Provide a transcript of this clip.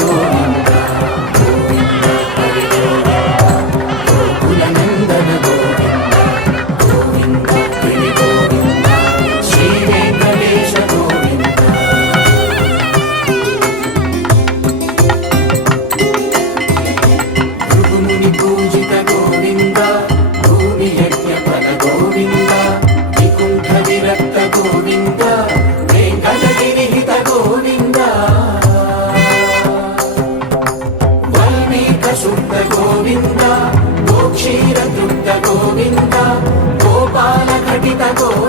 గోవింద గోవింద హరి గోవింద గోకుల నందన గోవింద గోవింద హరి గోవింద శ్రీ వెంకటేశ గోవింద భృగుముని పూజిత గోవింద భూమి యజ్ఞ ఫల గోవింద వికుంఠ విరక్త గోవింద వెంకటగిరిహిత గోవింద వాల్మీక శుద్ధ గోవింద గోక్షీర తృప్త గోవింద గోపాల ఘటిత గోవింద